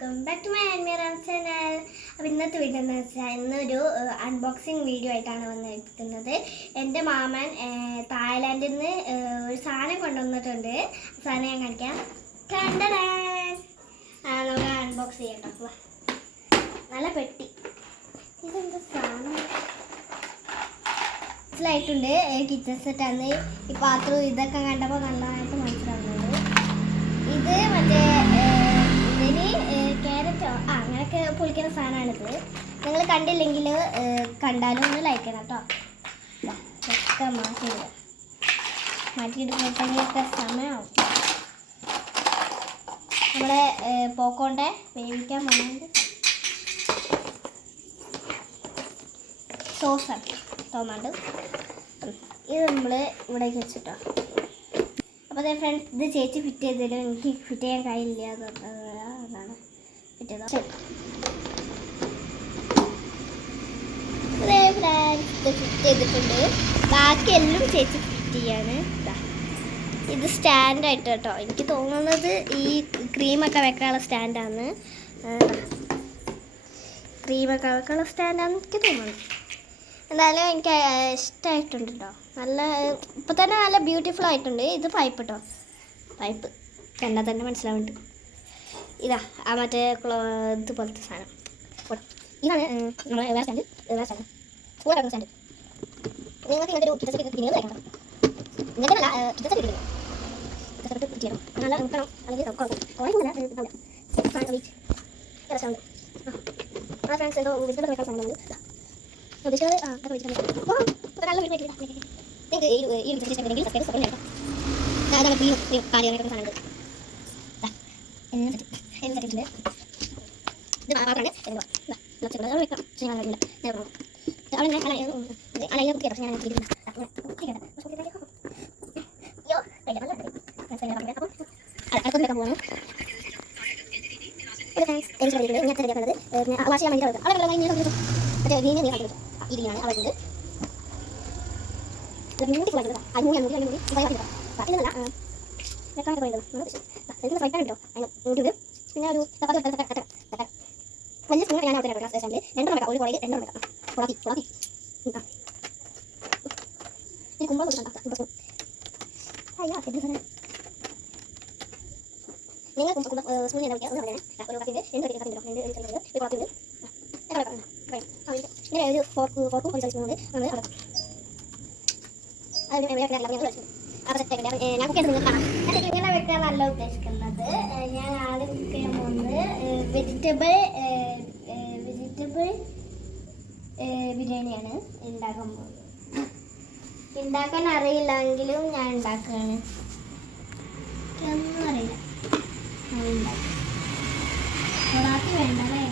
Welcome back to my അൻമീറാം channel. അപ്പോൾ ഇന്നത്തെ വീഡിയോ എന്ന് വെച്ചാൽ ഇന്നൊരു അൺബോക്സിങ് വീഡിയോ ആയിട്ടാണ് വന്നിരിക്കുന്നത്. എൻ്റെ മാമൻ തായ്ലാൻഡിൽ നിന്ന് ഒരു സാധനം കൊണ്ടുവന്നിട്ടുണ്ട്. സാധനം ഞാൻ കാണിക്കാം. നമുക്ക് അൺബോക്സ് ചെയ്യട്ടോ. നല്ല പെട്ടി. ഇതെന്താ സാധനം മനസ്സിലായിട്ടുണ്ട്. കിച്ചൺ സെറ്റാണ്. ഈ പാത്രം ഇതൊക്കെ കണ്ടപ്പോൾ നല്ലതായിട്ട് മനസ്സിലാവുന്നുണ്ട്. ഇത് മറ്റേ ഇതിന് ക്യാരറ്റോ അങ്ങനെയൊക്കെ പൊളിക്കുന്ന സാധനമാണിത്. നിങ്ങൾ കണ്ടില്ലെങ്കിൽ കണ്ടാലും ഒന്ന് ലൈക്ക് ചെയ്യണം കേട്ടോ. ഒക്കെ മാറ്റിയെടുക്കുമ്പോഴത്തേക്കൊക്കെ സമയമാവും. നമ്മളെ പോക്കോണ്ടെ വേവിക്കാൻ പോകുന്നുണ്ട്. സോസാണ് ടൊമാറ്റോ. ഇത് നമ്മൾ ഇവിടേക്ക് വെച്ചിട്ടോ. അപ്പോൾ അതെ ഫ്രണ്ട്സ്, ഇത് ചേച്ചി ഫിറ്റ് ചെയ്തതിലും എനിക്ക് ഫിറ്റ് ചെയ്യാൻ കഴിയില്ല. അതാണ് ഫിറ്റ് ചെയ്തത്. അതെ ഫ്രണ്ട്സ്, ഇത് ഫിറ്റ് ചെയ്തിട്ടുണ്ട്. ബാക്കി എല്ലാം ചേച്ചി ഫിറ്റ് ചെയ്യാണ്. ഇത് സ്റ്റാൻഡായിട്ട് കേട്ടോ. എനിക്ക് തോന്നുന്നത് ഈ ക്രീമൊക്കെ വെക്കാനുള്ള സ്റ്റാൻഡാണ്. ക്രീമൊക്കെ വെക്കാനുള്ള സ്റ്റാൻഡാണെന്ന് എനിക്ക് തോന്നുന്നു. എന്തായാലും എനിക്ക് ഇഷ്ടമായിട്ടുണ്ട് കേട്ടോ. നല്ല ഇപ്പം തന്നെ നല്ല ബ്യൂട്ടിഫുൾ ആയിട്ടുണ്ട്. ഇത് പൈപ്പ് കേട്ടോ. പൈപ്പ് കണ്ടാൽ തന്നെ മനസ്സിലാവുന്നുണ്ട്. ഇതാ ആ മറ്റേ ഇതുപോലത്തെ സാധനം. ഇതാണ് നമ്മൾ വേറെ സ്റ്റാൻഡ്. സ്കൂളാണ് സ്റ്റാൻഡ്. നിങ്ങൾക്ക് ഇങ്ങനത്തെ ഒരു കിച്ചൺ സെറ്റ് കഴിക്കണം. ഇങ്ങനത്തെ അല്ല, കിച്ചൺ സെറ്റ് കിട്ടണം. കിച്ചൺ സെറ്റ് ചെയ്യണം. നല്ല നോക്കണം. അല്ലെങ്കിൽ കുറേ വെയിറ്റ് രസമുണ്ട്. ആ ഫ്രണ്ട്സ് എന്തോ വെജിറ്റബിൾ വെക്കാൻ സാധനമുണ്ട്. ഉദ്ദേശിച്ചത് അതൊക്കെ വെച്ചിട്ടുണ്ട്. നല്ല വീട് നിങ്ങൾക്ക് ഈ ഒരു വിശേഷം ഉണ്ടെങ്കിൽ സബ്സ്ക്രൈബ് സപ്പോർട്ട് ചെയ്യണം. അതാണ് ക്രീം കാര്യങ്ങളൊക്കെ സാധനമുണ്ട്. എല്ലാം സെറ്റിട്ടുണ്ട്. ഇത് മാത്രമാണ് വെക്കാം. ഞാൻ അടുത്തൊന്നും വെക്കാൻ പോകുന്നു. ഞാൻ വാശ് ചെയ്യാൻ വേണ്ടി അവിടെ മറ്റേ ഗ്രീൻ നീ കണ്ടു. ഈ ഗ്രീനാണ് അവിടെ ബ്യൂട്ടിഫുൾ ആയിട്ടുള്ളത്. അത് മൂന്ന് ഇതല്ല വെക്കാനൊക്കെ പോയത് ഫ്രൈ പാൻ കിട്ടോ. അതിന് പിന്നെ ഒരു വലിയ സ്പൂൺ ഞാൻ അവിടെ സ്റ്റാൻഡിൽ 2 വെക്കാം. ഒരു കോളേജ് 2 വെക്കാം. പൊളാത്തി ഈ കുമ്പള കൊടുക്കണ്ട. നിങ്ങൾ സ്പൂൺ എന്താ വയ്ക്കുക ഒന്ന് പറയാൻ. ഒരു കത്തിൻ്റെ 2 കുളത്തുണ്ട്. ഇങ്ങനെ ഒരു ഫോർക്കും ഒരു സ്പൂൺ ഉണ്ട്. നമ്മൾ അവിടെ ഞാൻ കുക്ക് ചെയ്ത് നിങ്ങൾ കാണാം. ഇങ്ങനെ വെക്കാൻ നല്ല ഉദ്ദേശിക്കുന്നത്. ഞാൻ ആദ്യം കുക്ക് ചെയ്യാൻ പോകുന്നത് വെജിറ്റബിൾ ബിരിയാണിയാണ് ഉണ്ടാക്കാൻ പോകുന്നത്. ഉണ്ടാക്കാൻ അറിയില്ലെങ്കിലും ഞാൻ ഉണ്ടാക്കുകയാണ്. ഒന്നും അറിയില്ല. ഉണ്ടാക്കി വേണ്ട അല്ലേ?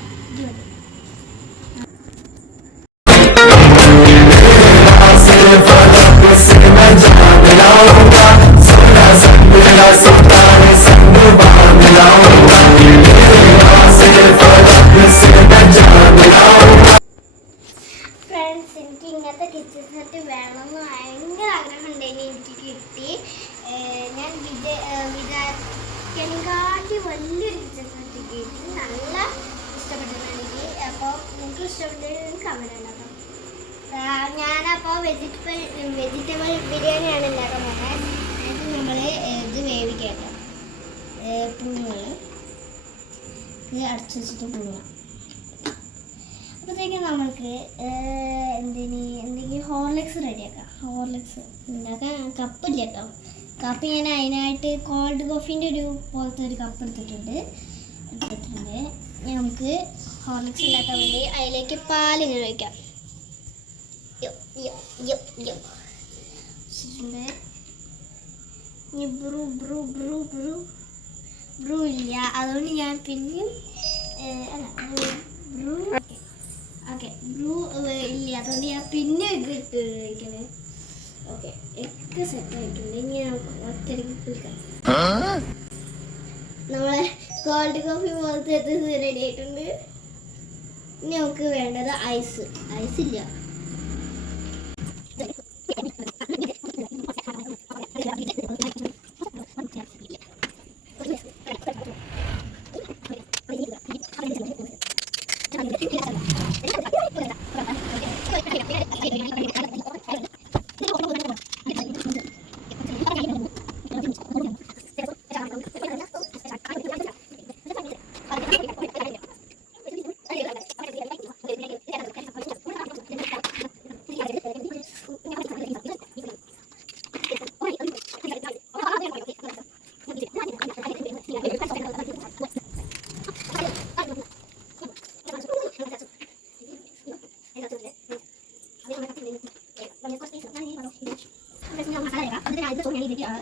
ഫ്രണ്ട്സ്, എനിക്ക് ഇങ്ങനത്തെ കിച്ചൺ സെറ്റ് വേണമെന്ന് ഭയങ്കര ആഗ്രഹമുണ്ടായിരുന്നു. എനിക്ക് കിട്ടി. ഞാൻ വിചാരിക്കാനെക്കാട്ടി വലിയൊരു കിച്ചൺ സെറ്റ് കിട്ടി. നല്ല ഇഷ്ടപ്പെട്ടിട്ടുണ്ട് എനിക്ക്. അപ്പോൾ നിങ്ങൾക്ക് ഇഷ്ടപ്പെട്ടെങ്കിൽ കമന്റ് ഉണ്ടാക്കാം. ഞാനപ്പോൾ വെജിറ്റബിൾ ബിരിയാണിയാണ് ഉണ്ടാക്കാൻ പോകുന്നത്. അത് നമ്മൾ ഇത് വേവിക്കാം. പുഴുങ്ങൾ ഇത് അടച്ചു വെച്ചിട്ട് പുഴുങ്ങാം. അപ്പോഴത്തേക്കും നമുക്ക് എന്തെങ്കിലും ഹോർലിക്സ് റെഡിയാക്കാം. ഹോർലിക്സ് ഉണ്ടാക്കാൻ കപ്പില്ല കേട്ടോ. കപ്പ് ഞാൻ അതിനായിട്ട് കോൾഡ് കോഫീൻ്റെ ഒരു പോലത്തെ ഒരു കപ്പ് എടുത്തിട്ടുണ്ട്. നമുക്ക് ഹോർലിക്സ് ഉണ്ടാക്കാൻ വേണ്ടി അതിലേക്ക് പാൽ ഇങ്ങനെ ഒഴിക്കാം. ബ്രൂ ഇല്ല, അതുകൊണ്ട് ഞാൻ പിന്നെയും ബ്രൂ ഇല്ല, അതുകൊണ്ട് ഞാൻ പിന്നെ ഇട്ട് കഴിക്കണേ. ഓക്കെ, എഗ് സെറ്റ് ആയിട്ടുണ്ട്. ഇനി ഒറ്റയ്ക്ക് കുളിക്കാം. നമ്മളെ കോൾഡ് കോഫി പോലത്തെ റെഡി ആയിട്ടുണ്ട്. ഇനി നമുക്ക് വേണ്ടത് ഐസ് ഇല്ല.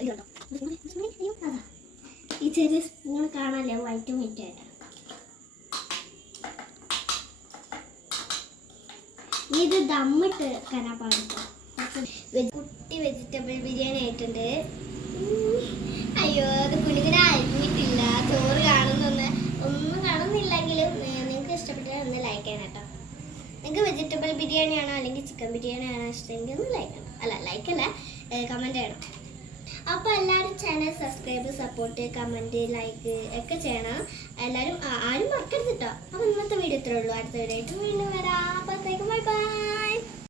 ഇതുണ്ടോ ഈ ചെറിയ സ്പൂൺ കാണാല്ലേ വൈറ്റും വൈറ്റായിട്ട്. ഇത് ദമ്മിട്ട് കനാപ്പാണ് കുട്ടി വെജിറ്റബിൾ ബിരിയാണി ആയിട്ടുണ്ട്. അയ്യോ അത് കുഞ്ഞിങ്ങനെ അരിഞ്ഞിട്ടില്ല. ചോറ് ഒന്നും കാണുന്നില്ലെങ്കിലും നിങ്ങൾക്ക് ഇഷ്ടപ്പെട്ടാൽ ഒന്ന് ലൈക്ക് ചെയ്യണം കേട്ടോ. നിങ്ങൾക്ക് വെജിറ്റബിൾ ബിരിയാണി ആണോ അല്ലെങ്കിൽ ചിക്കൻ ബിരിയാണി ആണോ ഇഷ്ടമെങ്കിൽ ഒന്ന് ലൈക്ക് ചെയ്യണം. ലൈക്കല്ല, കമൻറ്റ് ചെയ്യണം. അപ്പോൾ എല്ലാവരും channel subscribe, support, comment, like ഒക്കെ ചെയ്യണം. എല്ലാവരും ആരും മറക്കരുത് കേട്ടോ. അപ്പോൾ ഇന്നത്തെ വീഡിയോ ഇത്രേ ഉള്ളൂ. അടുത്ത വീഡിയോ ആയിട്ട് വീണ്ടും വരാം. അപ്പോഴത്തേക്കും ബൈ ബൈ.